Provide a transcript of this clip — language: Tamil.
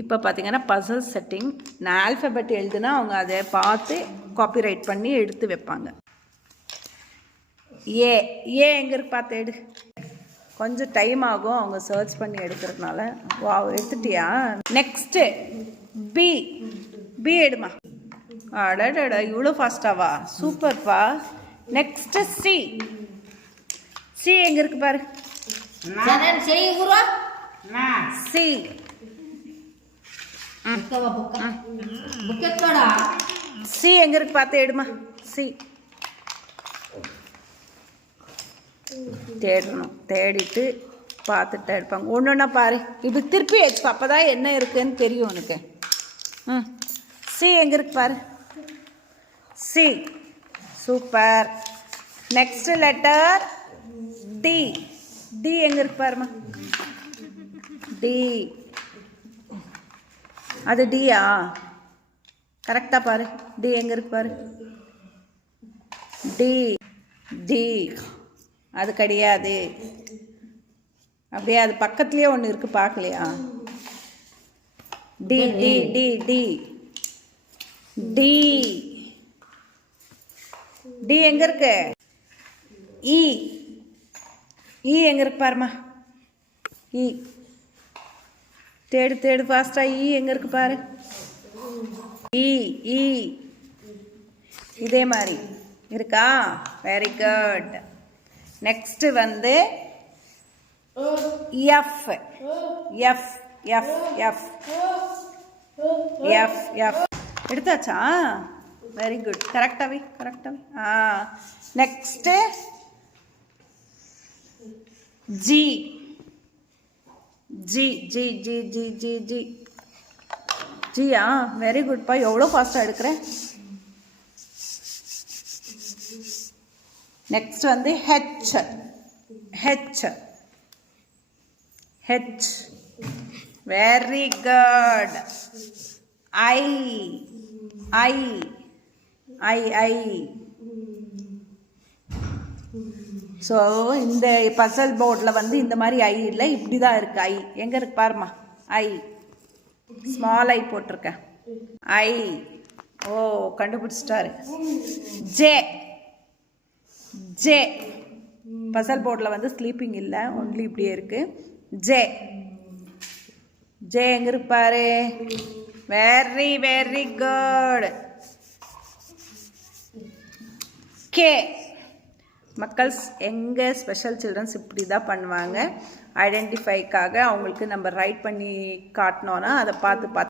இப்போ பார்த்தீங்கன்னா பசில் செட்டிங். நான் ஆல்ஃபபெட் எழுதுனா அவங்க அதை பார்த்து காப்பிரைட் பண்ணி எடுத்து வைப்பாங்க. ஏ ஏ எங்கே இருக்கு பார்த்து எடு. கொஞ்சம் டைம் ஆகும் அவங்க சர்ச் பண்ணி எடுக்கிறதுனால. வா எடுத்துட்டியா? நெக்ஸ்ட்டு பி பி எடுமா. அடடா இவ்வளோ ஃபாஸ்ட்டாவா? சூப்பர்ப்பா. நெக்ஸ்ட்டு சி சி எங்கே இருக்கு பாரு. சி சி எங்க இருக்கு பார்த்து எடுமா. சி தேடணும். தேடிட்டு பார்த்துட்டு எடுப்பாங்க. ஒன்று ஒன்றா பாரு. இப்படி திருப்பி வச்சுக்கோ, அப்போ தான் என்ன இருக்குன்னு தெரியும் உனக்கு. சி எங்கே இருக்கு பாரு. C super. Next letter D. D எங்கே இருக்கு பாருமா. டி அது டியா? கரெக்டாக பாரு. டி எங்கே இருக்கு பாரு. டி டி அது கிடையாது. அப்படியே அது பக்கத்துலேயே ஒன்று இருக்குது பார்க்கலையா? D D D D D D எங்கே இருக்கு? இ இ எங்கே இருக்கு பாருமா. இ தேடு தேடு ஃபாஸ்ட்டாக. இ எங்கே இருக்கு பாரு. இ இ இதே மாதிரி இருக்கா? Very good. நெக்ஸ்ட்டு வந்து F F F F F F எடுத்தாச்சா? Very good. கரெக்டாகவே கரெக்டாகவே. Next G G G G G G G ஜியா? வெரி குட்ப்பா. எவ்வளோ ஃபாஸ்ட்டாக எடுக்கிறேன். நெக்ஸ்ட் வந்து H H H very good. I I I I so இந்த பசல் போர்டில் வந்து இந்த மாதிரி ஐ இல்லை, இப்படி தான் இருக்குது. ஐ எங்கே இருக்கு பாருமா. ஐ ஸ்மால் ஐ போட்டிருக்கேன். ஐ ஓ கண்டுபிடிச்சிட்டாரு. ஜே ஜே பசல் போர்டில் வந்து ஸ்லீப்பிங் இல்லை, ஒன்லி இப்படியே இருக்குது. ஜே ஜே எங்கே இருக்கு பாரு. Very very good. கே மக்கள்ஸ் எங்கள் ஸ்பெஷல் சில்ட்ரன்ஸ் இப்படி தான் பண்ணுவாங்க. ஐடென்டிஃபைக்காக அவங்களுக்கு நம்ம ரைட் பண்ணி காட்டினோன்னா அதை பார்த்து பார்த்து